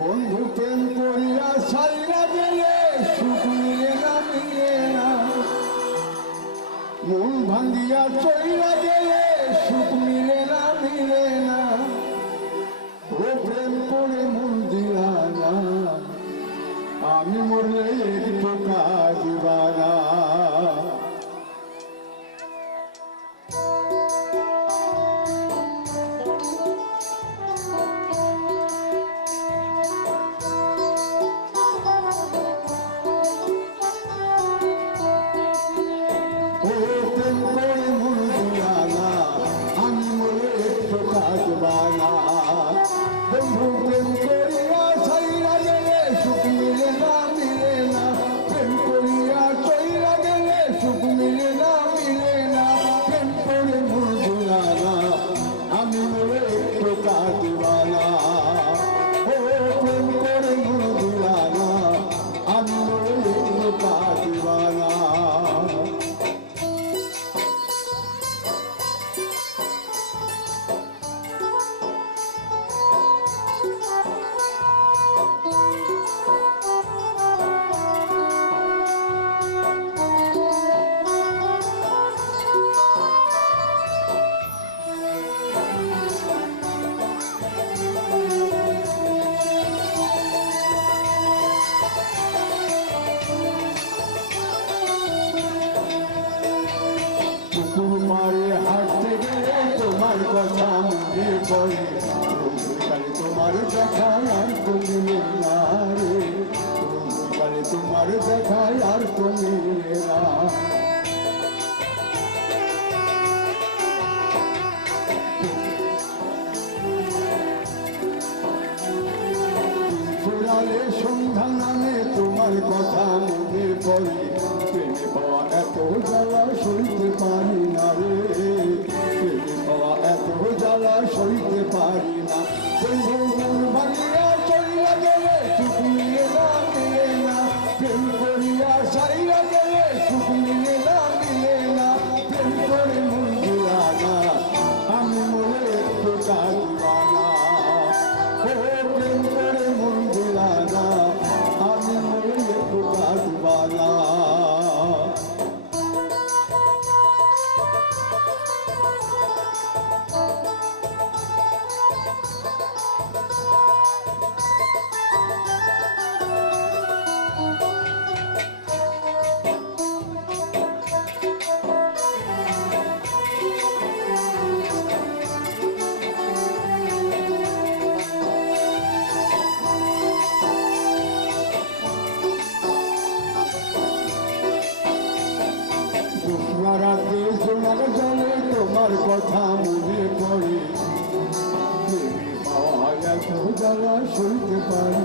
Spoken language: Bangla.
বন্ধু প্রেম করিয়া সাইরা গেলে সুখ মিলে না মন গেলে, সুখ মিলে না না। প্রেম করে দিলা না। আমি মরলে একটু কাজবা না। একটু কাজবা না বন্ধু প্রেম করিয়া সাইরা গেলে সুখ মিলে না মিলে না প্রেম করিয়া চইরা গেলে সুখ মিলে না মিলে না প্রেম করে দিলা না আমি মরে একটু কাজবা না। মনে পড়ে তোমার দেখা আর কমিলে না রে রোজকালে তোমার দেখা আর কমিলে না ফুরালে সন্ধ্যা নামে তোমার কথা মনে পড়ে। প্রেমে পাওয়া এত জ্বালা সইতে পারি। পারি না। বন্ধু মন ভাঙিয়া চলিয়া গেলে চুপিয়ে না মিলে না। প্রেম করিয়া সাইয়া গেলে চুপিয়ে না না। প্রেম করে মন দিলা আমি মনে একটু জ্যোৎস্না রাতে সোনার জলে তোমার কথা মনে পড়ে। পাওয়া এত জ্বালা সইতে পারি।